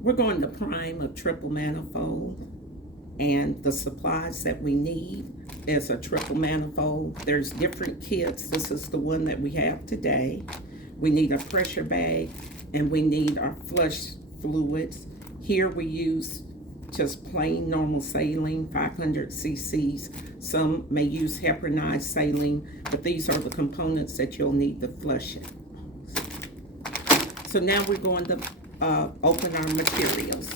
We're going to prime a triple manifold, and the supplies that we need is a triple manifold. There's different kits. This is the one that we have today. We need a pressure bag, and we need our flush fluids. Here we use just plain normal saline, 500 cc's. Some may use heparinized saline, but these are the components that you'll need to flush it. So now we're going to open our materials.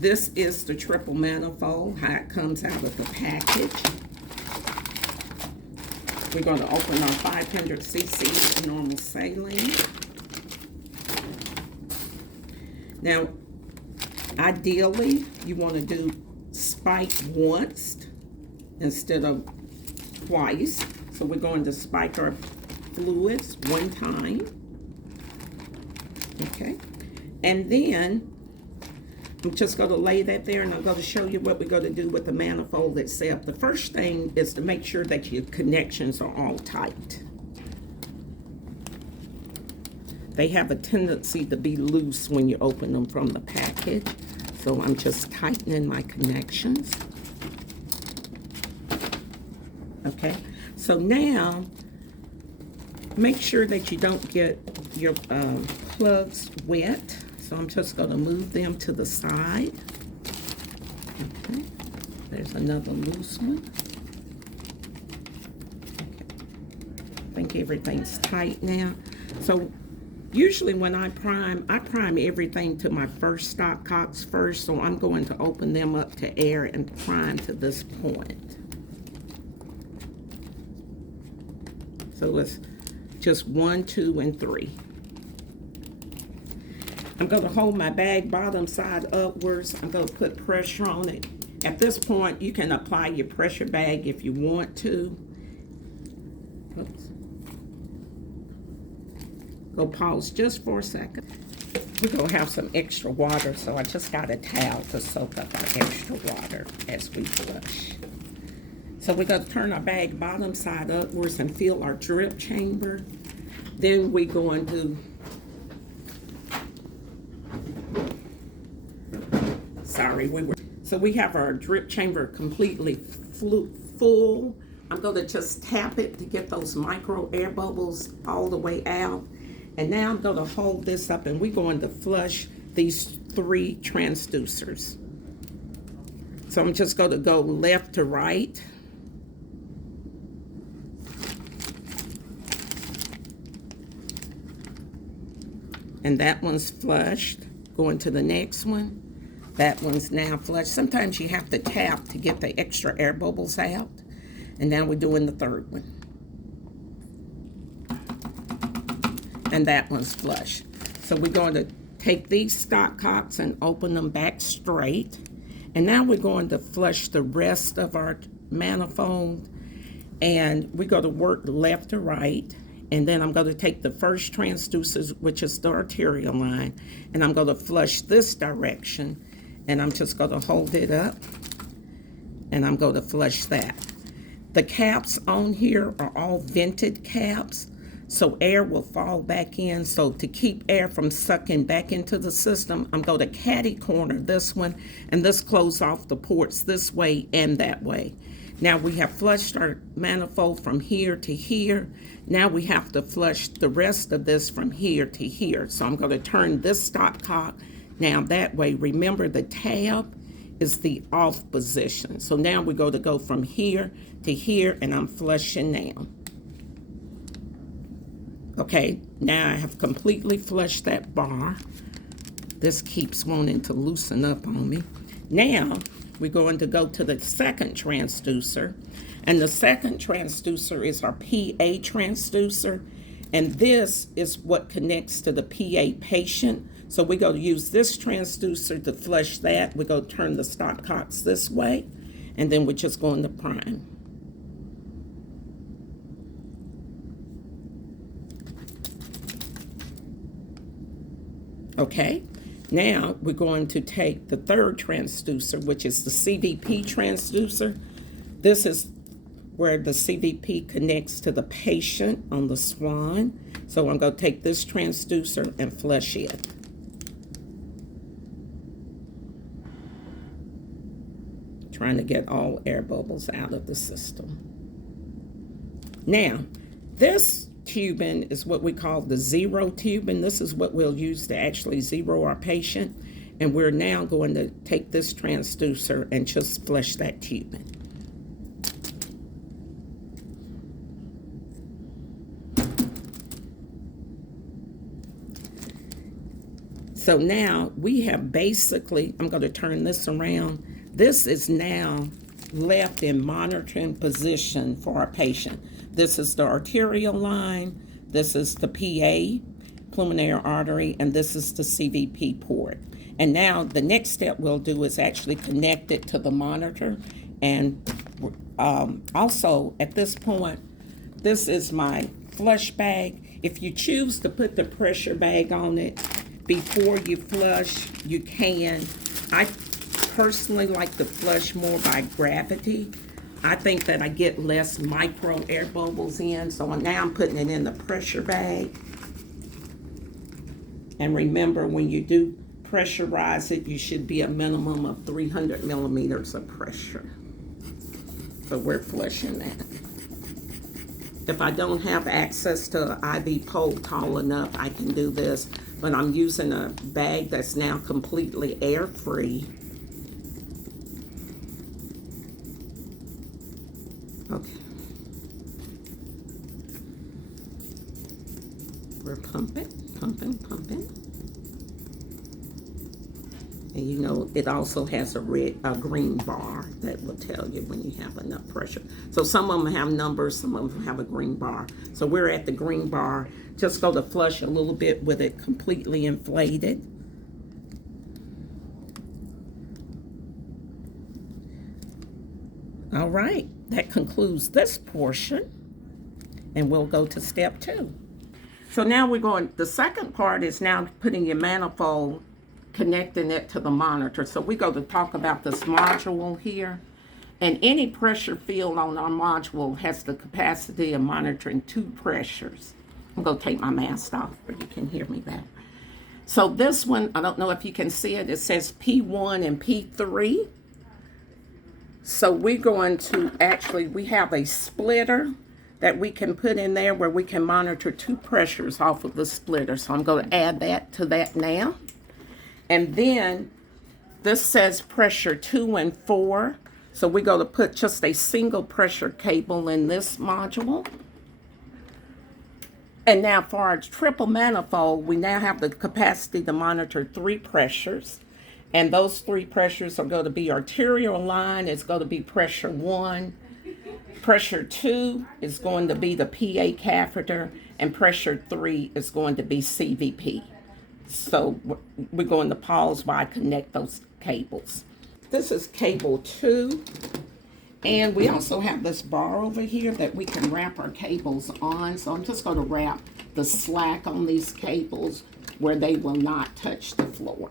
This is the triple manifold, how it comes out of the package. We're going to open our 500 cc's of normal saline. Now, ideally, you want to do spike once instead of twice. So we're going to spike our fluids one time. Okay. And then I'm just going to lay that there, and I'm going to show you what we're going to do with the manifold itself. The first thing is to make sure that your connections are all tight. They have a tendency to be loose when you open them from the package. So I'm just tightening my connections. Okay, so now make sure that you don't get your plugs wet. So I'm just going to move them to the side. Okay, there's another loose one. Okay. I think everything's tight now. So usually when I prime everything to my first stopcocks first, so I'm going to open them up to air and prime to this point. So it's just 1, 2, and 3. I'm going to hold my bag bottom side upwards. I'm going to put pressure on it. At this point, you can apply your pressure bag if you want to. Oops. Go pause just for a second. We're going to have some extra water, so I just got a towel to soak up our extra water as we flush. So we're going to turn our bag bottom side upwards and fill our drip chamber. Then we're going to So we have our drip chamber completely full. I'm going to just tap it to get those micro air bubbles all the way out. And now I'm going to hold this up, and we're going to flush these 3 transducers. So I'm just going to go left to right. And that one's flushed. Going to the next one. That one's now flushed. Sometimes you have to tap to get the extra air bubbles out. And now we're doing the third one. And that one's flushed. So we're going to take these stopcocks and open them back straight. And now we're going to flush the rest of our manifold. And we're going to work left to right. And then I'm going to take the first transducers, which is the arterial line, and I'm going to flush this direction. And I'm just going to hold it up, and I'm going to flush that. The caps on here are all vented caps, so air will fall back in. So to keep air from sucking back into the system, I'm going to catty corner this one, and this close off the ports this way and that way. Now we have flushed our manifold from here to here. Now we have to flush the rest of this from here to here. So I'm going to turn this stopcock now that way. Remember, the tab is the off position. So now we're going to go from here to here, and I'm flushing now. Okay, now I have completely flushed that bar. This keeps wanting to loosen up on me. Now we're going to go to the second transducer, and the second transducer is our PA transducer, and this is what connects to the PA patient. So we're going to use this transducer to flush that. We're going to turn the stopcocks this way, and then we're just going to prime. Okay, Now we're going to take the third transducer, which is the CVP transducer. This is where the CVP connects to the patient on the swan. So I'm going to take this transducer and flush it. Trying to get all air bubbles out of the system. Now, this tubing is what we call the zero tubing. This is what we'll use to actually zero our patient. And we're now going to take this transducer and just flush that tubing. So now we have basically, I'm going to turn this around. This is now left in monitoring position for our patient. This is the arterial line, this is the PA, pulmonary artery, and this is the CVP port. And now the next step we'll do is actually connect it to the monitor. And also at this point, this is my flush bag. If you choose to put the pressure bag on it before you flush, you can. I personally like to flush more by gravity. I think that I get less micro air bubbles in, so now I'm putting it in the pressure bag. And remember, when you do pressurize it, you should be a minimum of 300 millimeters of pressure. So we're flushing that. If I don't have access to an IV pole tall enough, I can do this, but I'm using a bag that's now completely air-free. Okay. We're pumping. And you know, it also has a green bar that will tell you when you have enough pressure. So some of them have numbers, some of them have a green bar. So we're at the green bar. Just go to flush a little bit with it completely inflated. All right, that concludes this portion, and we'll go to step 2. So now we're going, the second part is now putting your manifold, connecting it to the monitor. So we go to talk about this module here, and any pressure field on our module has the capacity of monitoring 2 pressures. I'm going to take my mask off so you can hear me better. So this one, I don't know if you can see it, it says P1 and P3. So we're going to actually, we have a splitter that we can put in there where we can monitor 2 pressures off of the splitter. So I'm going to add that to that now. And then this says pressure 2 and 4. So we're going to put just a single pressure cable in this module. And now for our triple manifold, we now have the capacity to monitor 3 pressures. And those 3 pressures are going to be arterial line, it's going to be pressure 1. Pressure 2 is going to be the PA catheter, and pressure 3 is going to be CVP. So we're going to pause while I connect those cables. This is cable 2. And we also have this bar over here that we can wrap our cables on. So I'm just going to wrap the slack on these cables where they will not touch the floor.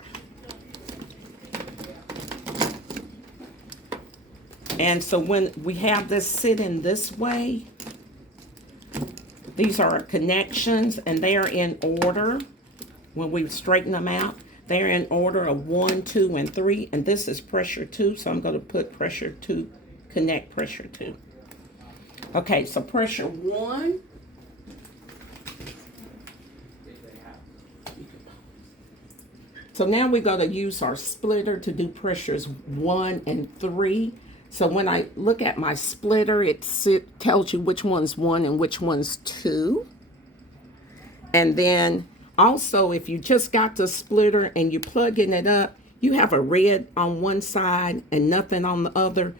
And so when we have this sitting this way, these are connections, and they are in order. When we straighten them out, they're in order of 1, 2, and 3. And this is pressure 2, so I'm going to put pressure 2, connect pressure 2. Okay, so pressure 1. So now we're going to use our splitter to do pressures 1 and 3. So when I look at my splitter, it tells you which one's 1 and which one's 2. And then also, if you just got the splitter and you're plugging it up, you have a red on one side and nothing on the other.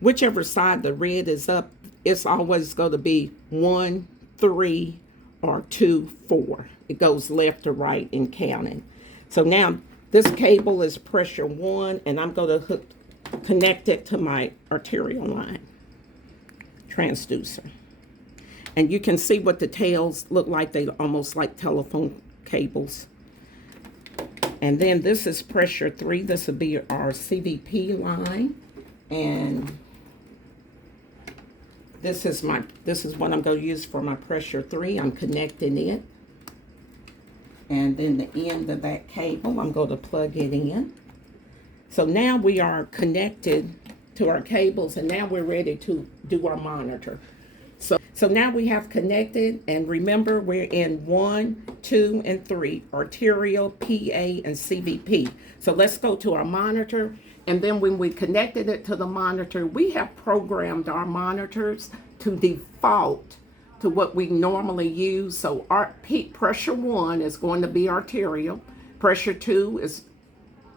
Whichever side the red is up, it's always going to be 1, 3, or 2, 4. It goes left to right in counting. So now this cable is pressure 1, and I'm going to connect it to my arterial line transducer. And you can see what the tails look like. They almost like telephone cables. And then this is pressure 3. This will be our CVP line. And this is what I'm going to use for my pressure 3. I'm connecting it. And then the end of that cable, I'm going to plug it in. So now we are connected to our cables, and now we're ready to do our monitor. So now we have connected, and remember we're in 1, 2, and 3, arterial, PA, and CVP. So let's go to our monitor, and then when we connected it to the monitor, we have programmed our monitors to default to what we normally use. So our peak pressure 1 is going to be arterial, pressure 2 is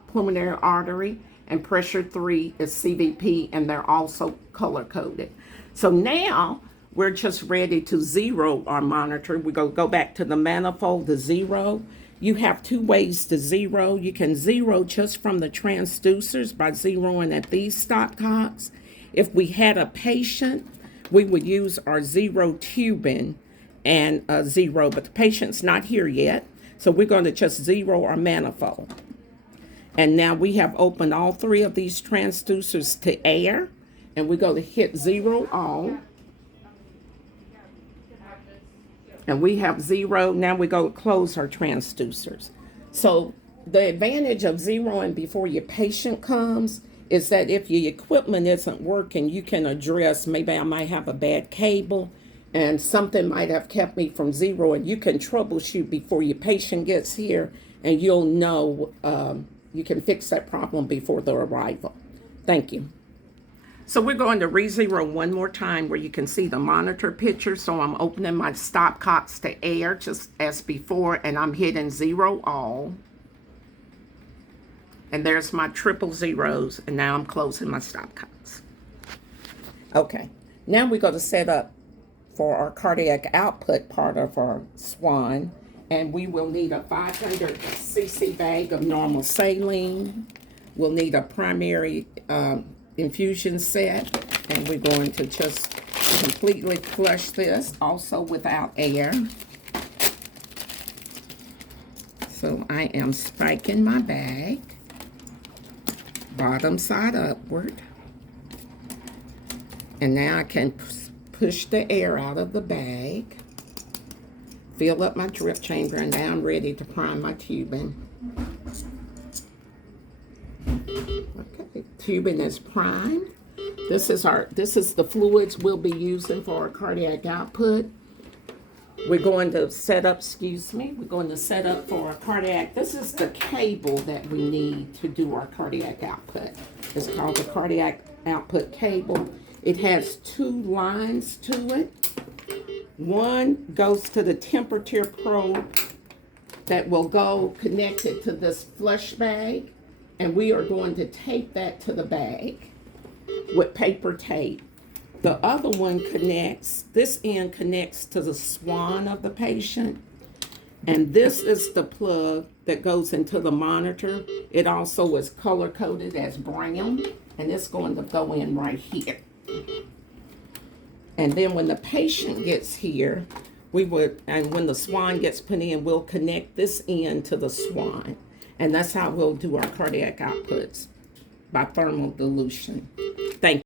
pulmonary artery, and pressure 3 is CVP, and they're also color coded. So now we're just ready to zero our monitor. We go back to the manifold to zero. You have 2 ways to zero. You can zero just from the transducers by zeroing at these stopcocks. If we had a patient, we would use our zero tubing and zero, but the patient's not here yet. So we're going to just zero our manifold. And now we have opened all 3 of these transducers to air, and we're going to hit zero all. And we have zero. Now we go close our transducers. So the advantage of zeroing before your patient comes is that if your equipment isn't working, you can address, maybe I might have a bad cable and something might have kept me from zeroing. You can troubleshoot before your patient gets here, and you'll know you can fix that problem before their arrival. Thank you. So we're going to re-zero one more time where you can see the monitor picture. So I'm opening my stopcocks to air just as before, and I'm hitting zero all. And there's my triple zeros, and now I'm closing my stopcocks. Okay, now we're going to set up for our cardiac output part of our SWAN, and we will need a 500 cc bag of normal saline. We'll need a primary infusion set, and we're going to just completely flush this also without air. So I am spiking my bag bottom side upward, and now I can push the air out of the bag, fill up my drip chamber, and now I'm ready to prime my tubing. Okay, tubing is primed. This is the fluids we'll be using for our cardiac output. We're going to set up, we're going to set up for our cardiac. This is the cable that we need to do our cardiac output. It's called the cardiac output cable. It has 2 lines to it. One goes to the temperature probe that will go connected to this flush bag, and we are going to tape that to the bag with paper tape. The other one this end connects to the SWAN of the patient, and this is the plug that goes into the monitor. It also is color coded as brown, and it's going to go in right here. And then when the patient gets here, and when the SWAN gets put in, we'll connect this end to the SWAN. And that's how we'll do our cardiac outputs, by thermal dilution. Thank you.